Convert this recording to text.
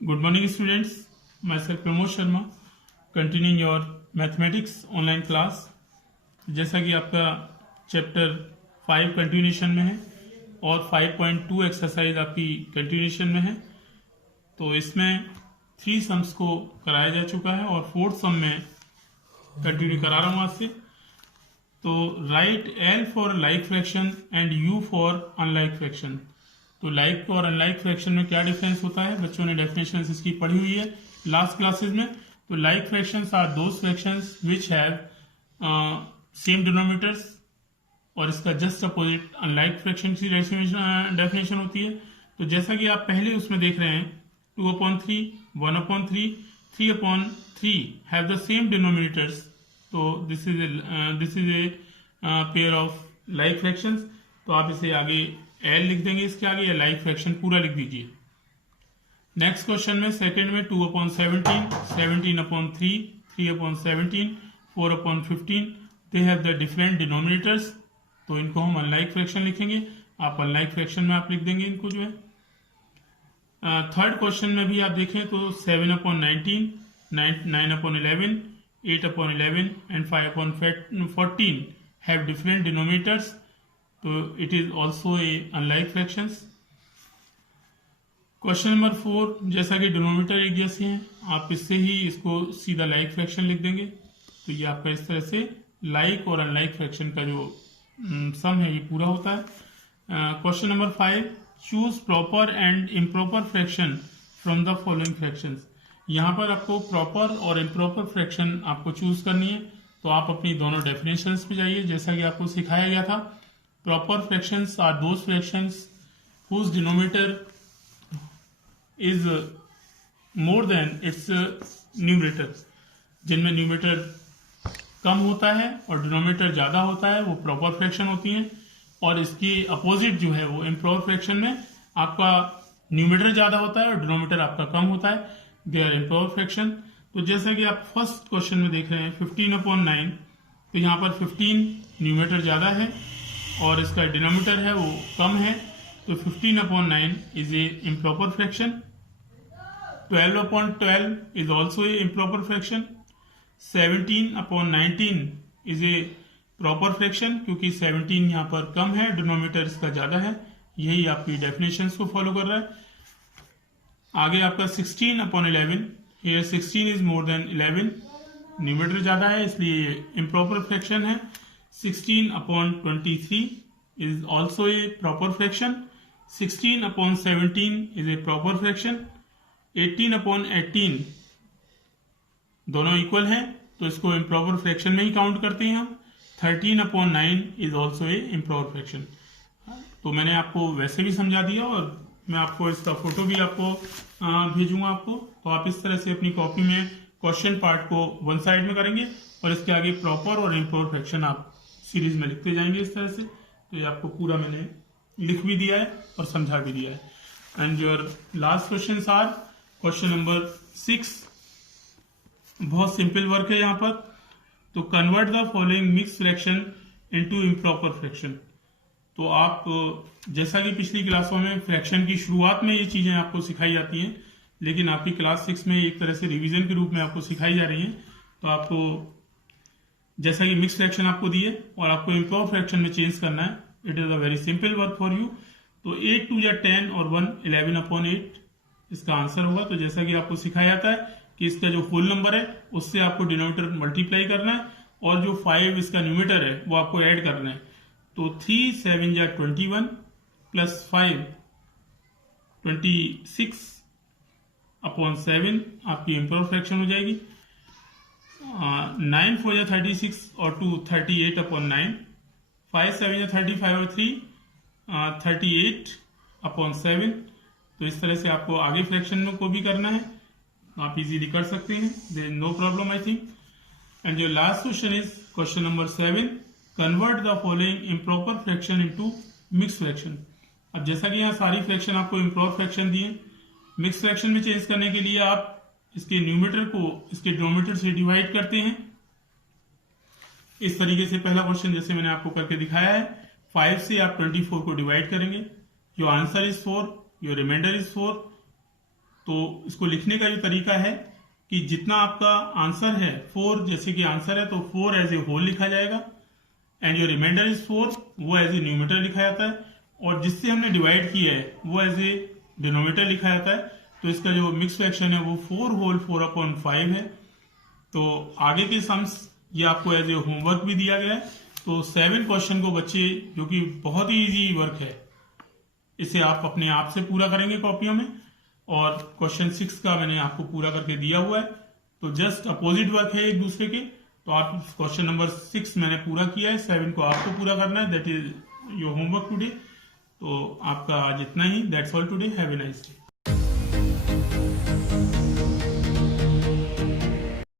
Good morning, students. Myself Pramod Sharma, continuing your mathematics online class. जैसा कि आपका chapter 5 continuation में है और 5.2 एक्सरसाइज आपकी कंटिन्यूशन में है, तो इसमें 3 सम्स को कराया जा चुका है और 4th सम में कंटिन्यू करा रहा हूँ आज से. तो right L for like fraction and U for unlike fraction. तो लाइक और अनलाइक फ्रैक्शन में क्या डिफरेंस होता है, बच्चों ने डेफिनेशन इसकी पढ़ी हुई है लास्ट क्लासेस में. तो like fractions are those fractions which have same denominators, और इसका जस्ट अपोजिट अनलाइक फ्रैक्शन की डेफिनेशन होती है. तो जैसा कि आप पहले उसमें देख रहे हैं 2/3, 1/3, 3/3 हैव द सेम डिनोमिनेटर्स. तो this is a pair of like fractions. तो आप इसे आगे L लिख देंगे इसके आगे, या लाइक फ्रैक्शन पूरा लिख दीजिए. नेक्स्ट क्वेश्चन में सेकंड में 2/17, 17/3, 3/17, 4/15 they have the different denominators. तो इनको हम अनलाइक फ्रैक्शन लिखेंगे. आप अनलाइक फ्रैक्शन में आप लिख देंगे इनको जो है. थर्ड क्वेश्चन में भी आप देखें तो 7/19, 9/11, 8/11 एंड 5/14 हैव डिफरेंट डिनोमिनेटर्स. तो it is also a unlike fractions. Question number 4, जैसा कि डिनोमिनेटर एक जैसे हैं, आप इससे ही इसको सीधा लाइक फ्रैक्शन लिख देंगे. तो ये आपका इस तरह से लाइक और अनलाइक फ्रैक्शन का जो सम है ये पूरा होता है. Question number 5, choose proper and improper fraction from the following fractions. यहाँ पर आपको प्रॉपर और इम्प्रॉपर फ्रैक्शन आपको चूज करनी है. तो आप अपनी दोनों डेफिनेशंस पे जाइए, जैसा कि आपको सिखाया गया था. Proper fractions are those fractions whose denominator is more than its numerator. जिनमें न्यूमरेटर कम होता है और डिनोमिनेटर ज्यादा होता है वो प्रॉपर फ्रैक्शन होती हैं. और इसकी अपोजिट जो है वो इम्प्रॉपर फ्रैक्शन में आपका न्यूमरेटर ज्यादा होता है और डिनोमिनेटर आपका कम होता है. They are improper fraction. तो जैसा कि आप फर्स्ट क्वेश्चन में देख रहे हैं 15/9, तो यहाँ पर 15 न्यूमरेटर ज्यादा है और इसका डिनोमिनेटर है वो कम है. तो 15/9 is a improper fraction. 12/12 is also a improper fraction. 17/19 is a proper fraction, क्योंकि 17 यहाँ पर कम है, डिनोमिनेटर इसका ज्यादा है. यही आपकी डेफिनेशंस को फॉलो कर रहा है. आगे आपका 16/11, here 16 is more than 11, numerator ज्यादा है इसलिए इम्प्रॉपर फ्रैक्शन है. 16/23 is also a proper fraction. 16/17 is a proper fraction. 18/18 दोनों इक्वल हैं, तो इसको इम्प्रॉपर फ्रैक्शन में ही काउंट करते हैं हम. 13/9 is also a improper fraction. तो मैंने आपको वैसे भी समझा दिया और मैं आपको इसका फोटो भी आपको भेजूंगा आपको. तो आप इस तरह से अपनी कॉपी में क्वेश्चन पार्ट को वन साइड में करेंगे और इसके आगे प्रॉपर और इम्प्रॉपर फ्रैक्शन आप सीरीज में लिखते जाएंगे इस तरह से. तो ये आपको पूरा मैंने लिख भी दिया है और समझा भी दिया है. And your last question are question number 6. बहुत सिंपल वर्क है यहाँ पर. तो convert the following mix fraction into improper fraction. तो आप जैसा कि पिछली क्लासों में फ्रैक्शन की शुरुआत में ये चीजें आपको सिखाई जाती हैं, लेकिन आपकी क्लास 6 में एक तरह से रिवीजन के रूप में आपको सिखाई जा रही है. तो आपको जैसा कि मिक्स फ्रैक्शन आपको दिए और आपको इम्प्रॉपर फ्रैक्शन में चेंज करना है. It is a very simple work for you. तो 8 2 या 10 और 1 11/8 इसका आंसर होगा. तो जैसा कि आपको सिखाया जाता है कि इसका जो होल नंबर है उससे आपको डिनोमिनेटर मल्टीप्लाई करना है और जो 5 इसका न्यूमरेटर है वो आपको ऐड करना है. तो 3 7 या 21 प्लस 5 26/7 आपकी इम्प्रॉपर फ्रैक्शन हो जाएगी. 9 4 या 36 और 2 38/9, 5 7 या 35 और 3 38/7. तो इस तरह से आपको आगे फ्रैक्शन को भी करना है. आप इजीली कर सकते हैं, there is no problem I think. And your last question is question number 7. Convert the following improper fraction into mix fraction. अब जैसा कि यहाँ सारी फ्रैक्शन आपको इम्प्रॉपर फ्रैक्शन दिए, मिक्स फ्रैक्शन में चेंज करने के लिए आप इसके न्यूमरेटर को इसके डिनोमिनेटर से डिवाइड करते हैं इस तरीके से. पहला क्वेश्चन जैसे मैंने आपको करके दिखाया है, 5 से आप 24 को डिवाइड करेंगे. Your answer is 4, your reminder is 4. तो इसको लिखने का जो तरीका है कि जितना आपका आंसर है 4, जैसे कि आंसर है तो 4 एज ए होल लिखा जाएगा एंड योर रिमाइंडर इज 4, वो एज ए न्यूमरेटर लिखा जाता है, और जिससे हमने डिवाइड किया है वो एज ए डिनोमिनेटर लिखा जाता है। तो इसका जो मिक्स फ्रैक्शन है वो 4 होल 4/5 है। तो आगे के सम्स ये आपको एज ए होमवर्क भी दिया गया है। तो 7 क्वेश्चन को बच्चे, जो कि बहुत ही इजी वर्क है, इसे आप अपने आप से पूरा करेंगे कॉपियों में, और क्वेश्चन 6 का मैंने आपको पूरा करके दिया हुआ है। तो जस्ट अपोजिट वर्क है एक दूसरे के। तो आप क्वेश्चन नंबर 6 मैंने पूरा किया है, 7 को आपको पूरा करना है। That is your homework today. तो आपका आज इतना ही। That's all today. Have a nice day.